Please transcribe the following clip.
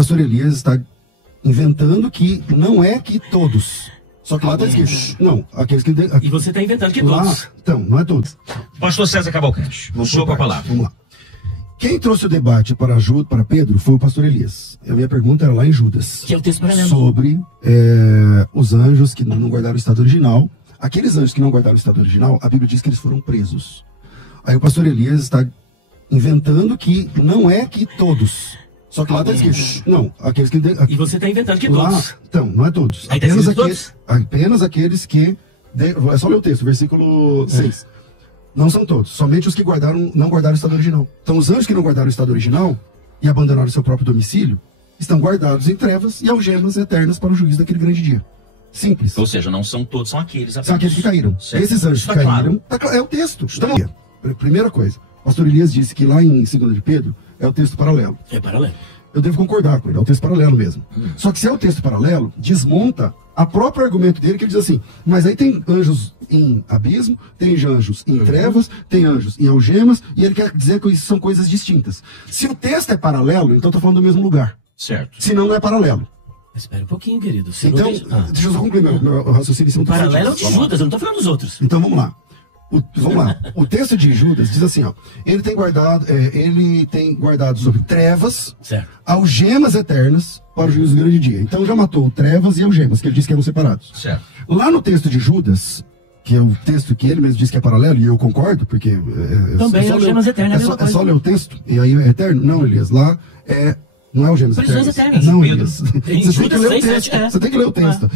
pastor Elias está inventando que não é que todos. Só que lá está escrito. Não, aqueles que... E você está inventando que lá, todos. então, não é todos. Pastor César Cavalcante, o senhor com a palavra. Vamos lá. Quem trouxe o debate para Pedro foi o pastor Elias. A minha pergunta era lá em Judas. Que é o texto paralelo. Sobre os anjos que não guardaram o estado original. Aqueles anjos que não guardaram o estado original, a Bíblia diz que eles foram presos. Aí o pastor Elias está inventando que não é que todos. Só que lá está escrito. Não, aqueles que... E você está inventando que lá, todos. então, não é todos. Aí tá Apenas aqueles que... É só ler o texto, versículo 6. Não são todos, somente os que não guardaram o estado original. Então os anjos que não guardaram o estado original e abandonaram o seu próprio domicílio estão guardados em trevas e algemas eternas para o juízo daquele grande dia. Simples. Ou seja, não são todos, são aqueles apenas. São aqueles que caíram. Certo. Esses anjos que caíram, é o texto. Então, primeira coisa, o pastor Elias disse que lá em 2 de Pedro é o texto paralelo. É paralelo. Eu devo concordar com ele, é o texto paralelo mesmo. Só que se é o texto paralelo, desmonta a próprio argumento dele, que ele diz assim, mas aí tem anjos em abismo, tem anjos em trevas, tem anjos em algemas, e ele quer dizer que isso são coisas distintas. Se o texto é paralelo, então eu estou falando do mesmo lugar. Certo. Se não é paralelo. Espera um pouquinho, querido. Então, deixa eu só concluir meu raciocínio. O paralelo é o de Judas, eu não estou falando dos outros. Então vamos lá. Vamos lá. O texto de Judas diz assim, ó. Ele tem guardado sobre trevas, certo, algemas eternas para o juízo do grande dia. Então já matou trevas e algemas, que ele disse que eram separados. Certo. Lá no texto de Judas, que é o texto que ele mesmo diz que é paralelo, e eu concordo, porque... Também algemas eternas é só ler o texto, e aí é eterno? Não, Elias. Lá não é algemas prisões eternas. eternas. Não, Elias. Em Você tem Judas que ler o 6, texto. Você tem que ler o texto.